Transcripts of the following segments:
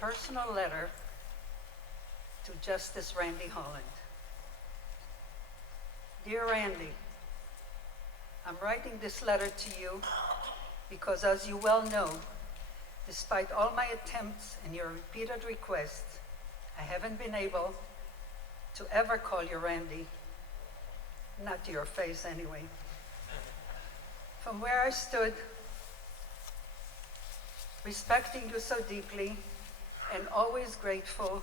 personal letter to Justice Randy Holland. Dear Randy, I'm writing this letter to you because, as you well know, despite all my attempts and your repeated requests, I haven't been able to ever call you Randy, not to your face anyway. From where I stood, respecting you so deeply and always grateful,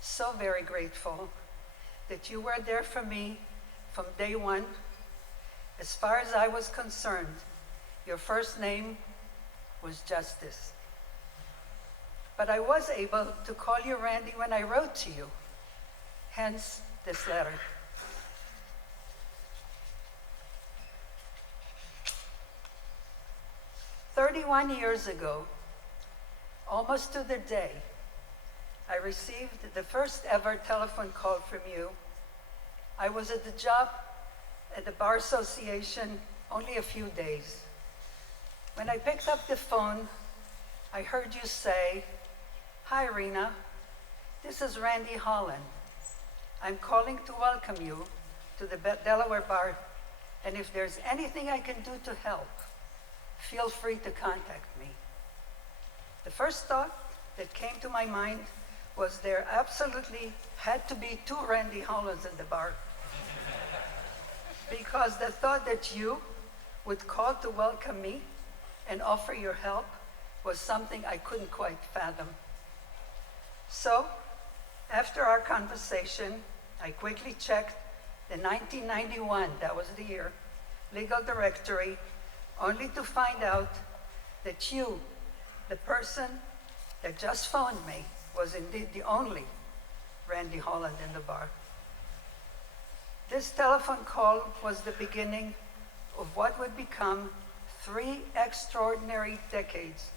so very grateful, that you were there for me from day one. As far as I was concerned, your first name was Justice. But I was able to call you Randy when I wrote to you, hence this letter. "31 years ago, almost to the day, I received the first ever telephone call from you. I was at the job at the Bar Association only a few days. When I picked up the phone, I heard you say, 'Hi, Rina, this is Randy Holland. I'm calling to welcome you to the Delaware Bar, and if there's anything I can do to help, feel free to contact me.' The first thought that came to my mind was there absolutely had to be two Randy Hollands in the bar. Because the thought that you would call to welcome me and offer your help was something I couldn't quite fathom. So, after our conversation, I quickly checked the 1991, that was the year, legal directory, only to find out that you, the person that just phoned me, was indeed the only Randy Holland in the bar. This telephone call was the beginning of what would become 3 extraordinary decades,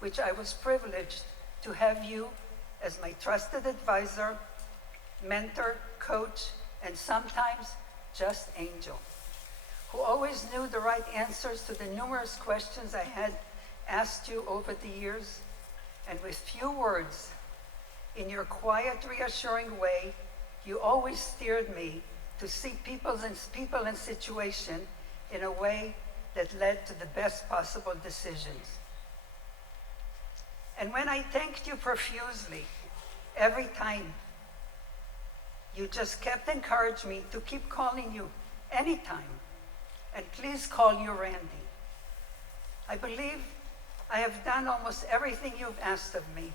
which I was privileged to have you as my trusted advisor, mentor, coach, and sometimes just angel, who always knew the right answers to the numerous questions I had asked you over the years, and with few words, in your quiet, reassuring way, you always steered me to see people and situation in a way that led to the best possible decisions. And when I thanked you profusely every time, you just kept encouraging me to keep calling you anytime, and please call you Randy. I believe I have done almost everything you've asked of me,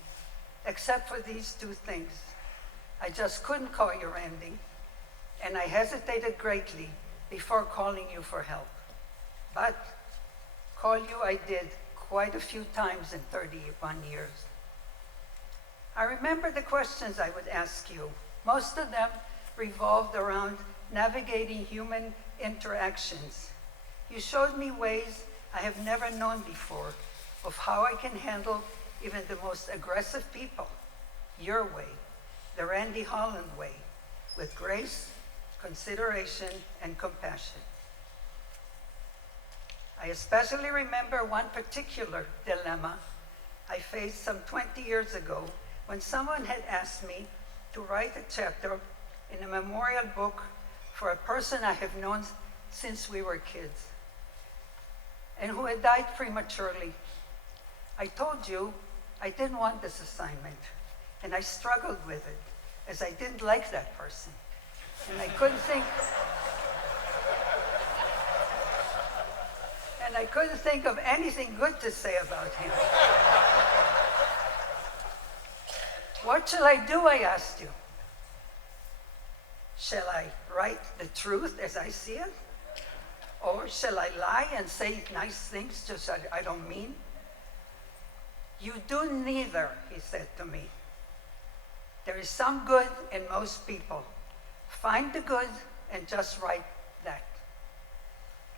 except for these 2 things. I just couldn't call you Randy, and I hesitated greatly before calling you for help. But call you I did quite a few times in 31 years. I remember the questions I would ask you. Most of them revolved around navigating human interactions. You showed me ways I have never known before of how I can handle even the most aggressive people, your way, the Randy Holland way, with grace, consideration, and compassion. I especially remember one particular dilemma I faced some 20 years ago when someone had asked me to write a chapter in a memorial book for a person I have known since we were kids and who had died prematurely. I told you I didn't want this assignment, and I struggled with it as I didn't like that person, and I couldn't think of anything good to say about him. What shall I do, I asked you. Shall I write the truth as I see it? Or shall I lie and say nice things just I don't mean? You do neither, he said to me. There is some good in most people. Find the good and just write that.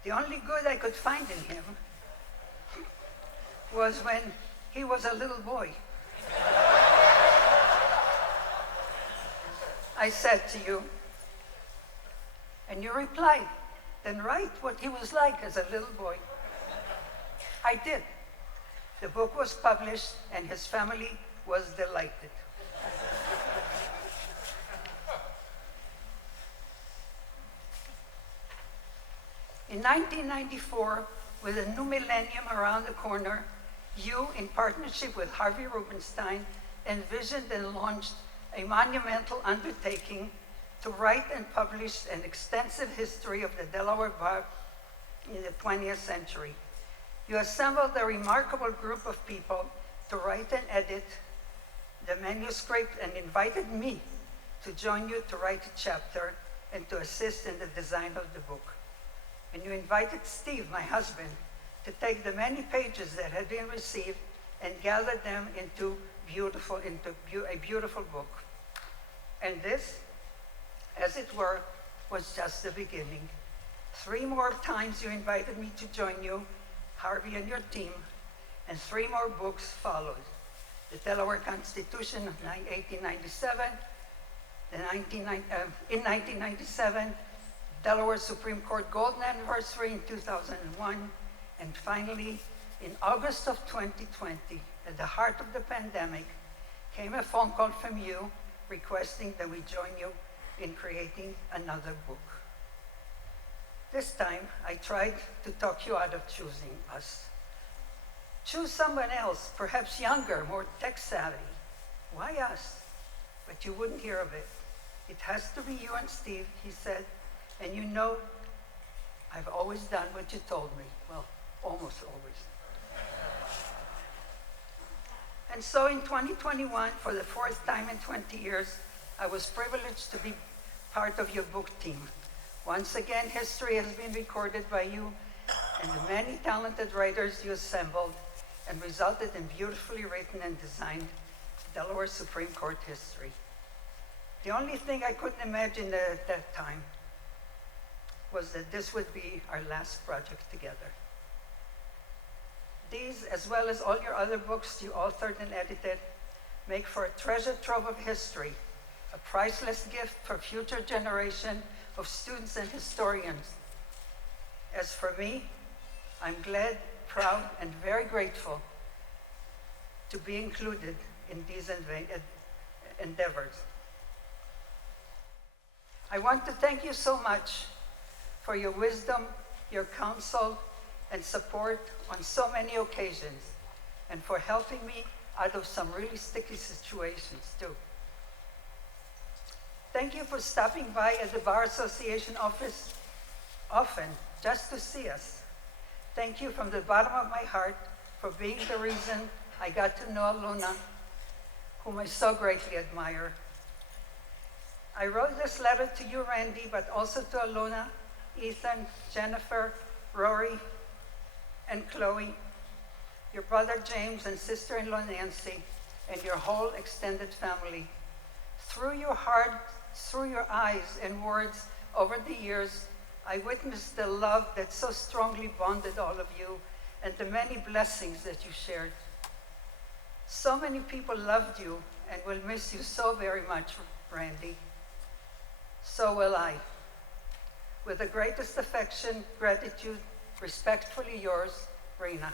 The only good I could find in him was when he was a little boy. I said to you, and you replied, then write what he was like as a little boy. I did. The book was published and his family was delighted. In 1994, with a new millennium around the corner, you, in partnership with Harvey Rubenstein, envisioned and launched a monumental undertaking to write and publish an extensive history of the Delaware Bar in the 20th century. You assembled a remarkable group of people to write and edit the manuscript and invited me to join you to write a chapter and to assist in the design of the book. And you invited Steve, my husband, to take the many pages that had been received and gather them into a beautiful book. And this, as it were, was just the beginning. 3 more times you invited me to join you, Harvey and your team, and 3 more books followed. The Delaware Constitution of 1897, in 1997, Delaware Supreme Court Golden Anniversary in 2001, and finally, in August of 2020, at the heart of the pandemic, came a phone call from you requesting that we join you in creating another book. This time, I tried to talk you out of choosing us. Choose someone else, perhaps younger, more tech-savvy. Why us? But you wouldn't hear of it. It has to be you and Steve, he said, and you know I've always done what you told me. Well, almost always. And so in 2021, for the 4th time in 20 years, I was privileged to be part of your book team. Once again, history has been recorded by you and the many talented writers you assembled and resulted in beautifully written and designed Delaware Supreme Court history. The only thing I couldn't imagine at that time was that this would be our last project together. These, as well as all your other books you authored and edited, make for a treasure trove of history, a priceless gift for future generation of students and historians. As for me, I'm glad, proud, and very grateful to be included in these endeavors. I want to thank you so much for your wisdom, your counsel, and support on so many occasions, and for helping me out of some really sticky situations too. Thank you for stopping by at the Bar Association office often just to see us. Thank you from the bottom of my heart for being the reason I got to know Aluna, whom I so greatly admire. I wrote this letter to you, Randy, but also to Aluna, Ethan, Jennifer, Rory, and Chloe, your brother James and sister-in-law Nancy, and your whole extended family. Through your heart, through your eyes and words over the years, I witnessed the love that so strongly bonded all of you and the many blessings that you shared. So many people loved you and will miss you so very much, Randy. So will I. With the greatest affection, gratitude, respectfully yours, Rina.